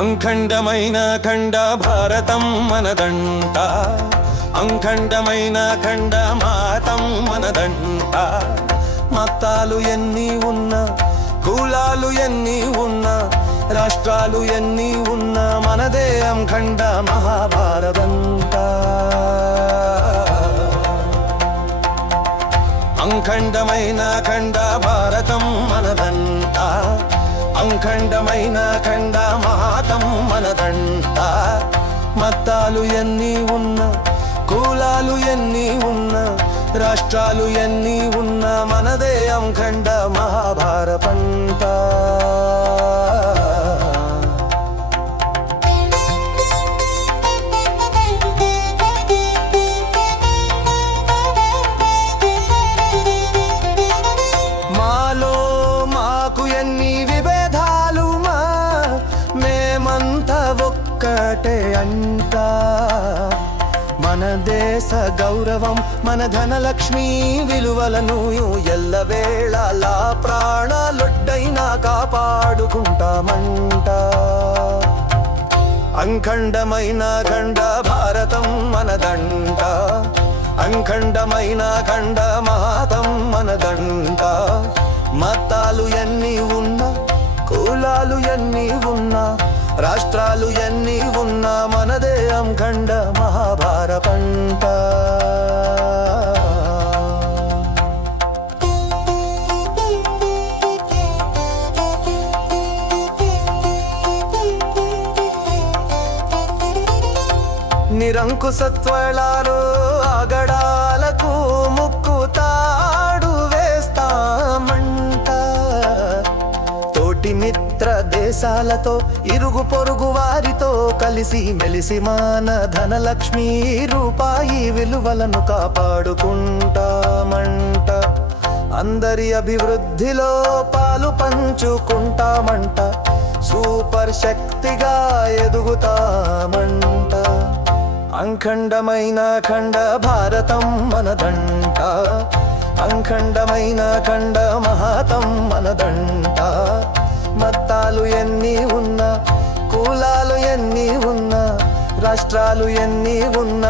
అంఖండమైన ఖండ భారతం మనదంట. అంఖండమైన ఖండ మాతం మనదంట. మతాలు ఎన్ని ఉన్నా కులాలు ఎన్ని ఉన్నా రాష్ట్రాలు ఎన్ని ఉన్నా మనదే అంఖండ మహాభారతంట. అంఖండమైన ఖండ భారతం మనదంట. అంఖండమైన ఖండ మహా అంట. మతాలు ఎన్ని ఉన్నా కులాలు ఎన్ని ఉన్నా రాష్ట్రాలు ఎన్ని ఉన్నా మనదే అంఖండ మహాభారతంట. ఒక్కటే అంట. మన దేశ గౌరవం మన ధనలక్ష్మి విలువలను ఎల్లవేళలా ప్రాణాలొడ్డైనా కాపాడుకుంటామంట. అంఖండమైన ఖండ భారతం మనదంట. అంఖండమైన ఖండ మహాతం మనదంట. మతాలు ఎన్ని ఉన్నా కులాలు ఎన్ని ఉన్నా రాష్ట్రాలు ఎన్ని ఉన్నా మనదే అంఖండ మహాభారతంట నిరంకుశత్వలారు ఆగడాలకు ముక్కుతాడు దేశాలతో ఇరుగు పొరుగు వారితో కలిసి మెలిసి మాన ధనలక్ష్మి రూపాయి విలువలను కాపాడుకుంటామంట. అందరి అభివృద్ధిలో పాలు పంచుకుంటామంట. సూపర్ శక్తిగా ఎదుగుతామంట. అంఖండమైన ఖండ భారతం మనదంట. అంఖండమైన ఖండ మహాతం మనదంట. రాష్ట్రాలు ఎన్ని ఉన్నా